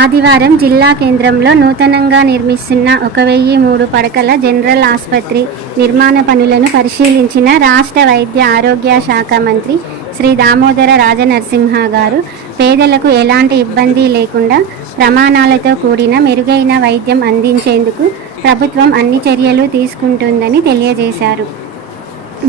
ఆదివారం జిల్లా కేంద్రంలో నూతనంగా నిర్మిస్తున్న 1003 పడకల జనరల్ ఆసుపత్రి నిర్మాణ పనులను పరిశీలించిన రాష్ట్ర వైద్య ఆరోగ్య శాఖ మంత్రి శ్రీ దామోదర రాజనరసింహ గారు పేదలకు ఎలాంటి ఇబ్బంది లేకుండా ప్రమాణాలతో కూడిన మెరుగైన వైద్యం అందించేందుకు ప్రభుత్వం అన్ని చర్యలు తీసుకుంటుందని తెలియజేశారు.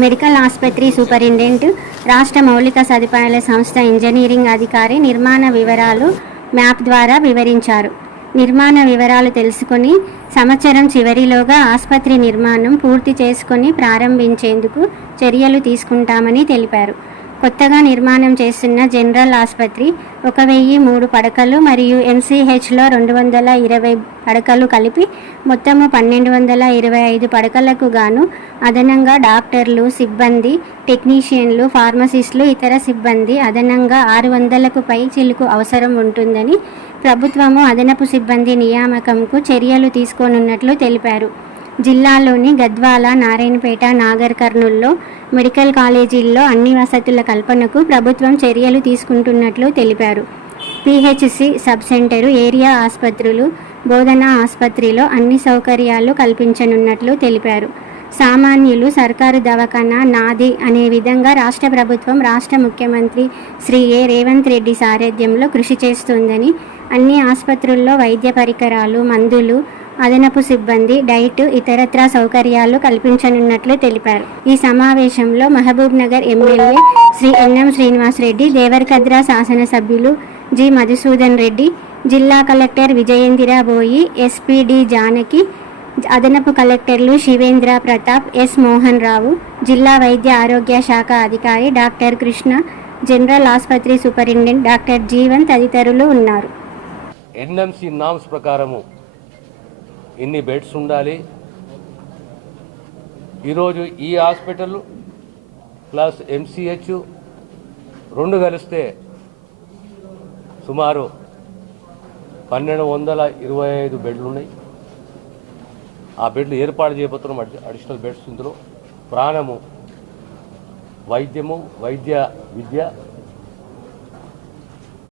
మెడికల్ ఆసుపత్రి సూపరింటెండెంట్, రాష్ట్ర మౌలిక సదుపాయాల సంస్థ ఇంజనీరింగ్ అధికారి నిర్మాణ వివరాలు మ్యాప్ ద్వారా వివరించారు. నిర్మాణ వివరాలు తెలుసుకొని సంవత్సరం చివరిలోగా ఆసుపత్రి నిర్మాణం పూర్తి చేసుకొని ప్రారంభించేందుకు చర్యలు తీసుకుంటామని తెలిపారు. కొత్తగా నిర్మాణం చేస్తున్న జనరల్ ఆసుపత్రి 1003 పడకలు మరియు MCHలో 220 పడకలు కలిపి మొత్తము 1225 పడకలకు గాను అదనంగా డాక్టర్లు, సిబ్బంది, టెక్నీషియన్లు, ఫార్మసిస్టులు, ఇతర సిబ్బంది అదనంగా 600కు పై చిలుకు అవసరం ఉంటుందని ప్రభుత్వము అదనపు సిబ్బంది నియామకంకు చర్యలు తీసుకోనున్నట్లు తెలిపారు. జిల్లాలోని గద్వాల, నారాయణపేట, నాగర్ కర్నూల్లో మెడికల్ కాలేజీల్లో అన్ని వసతుల కల్పనకు ప్రభుత్వం చర్యలు తీసుకుంటున్నట్లు తెలిపారు. PHC సబ్ సెంటరు, ఏరియా ఆసుపత్రులు, బోధనా ఆసుపత్రిలో అన్ని సౌకర్యాలు కల్పించనున్నట్లు తెలిపారు. సామాన్యులు సర్కారు దవాఖానా నాది అనే విధంగా రాష్ట్ర ప్రభుత్వం రాష్ట్ర ముఖ్యమంత్రి శ్రీ రేవంత్ రెడ్డి సారథ్యంలో కృషి చేస్తోందని, అన్ని ఆసుపత్రుల్లో వైద్య పరికరాలు, మందులు, అదనపు సిబ్బంది, డైట్, ఇతరత్రా సౌకర్యాలు కల్పించనున్నట్లు తెలిపారు. ఈ సమావేశంలో మహబూబ్ నగర్ ఎమ్మెల్యే శ్రీ ఎన్ఎం శ్రీనివాస్ రెడ్డి, దేవరకద్ర శాసనసభ్యులు జి మధుసూదన్ రెడ్డి, జిల్లా కలెక్టర్ విజయేంద్ర బోయి, SPD జానకి, అదనపు కలెక్టర్లు శివేంద్ర ప్రతాప్, S మోహన్ రావు, జిల్లా వైద్య ఆరోగ్య శాఖ అధికారి డాక్టర్ కృష్ణ, జనరల్ ఆసుపత్రి సూపరింటెండెంట్ డాక్టర్ జీవన్ తదితరులు ఉన్నారు. NMC నామ్స్ ప్రకారము ఎన్ని బెడ్స్ ఉండాలి, ఈరోజు ఈ హాస్పిటల్ ప్లస్ MCH రెండు కలిస్తే సుమారు 1225 బెడ్లు ఉన్నాయి. ఆ బెడ్లు ఏర్పాటు చేయబోతున్నాం. అడిషనల్ బెడ్స్ ఇందులో ప్రాణము, వైద్యము, వైద్య విద్య,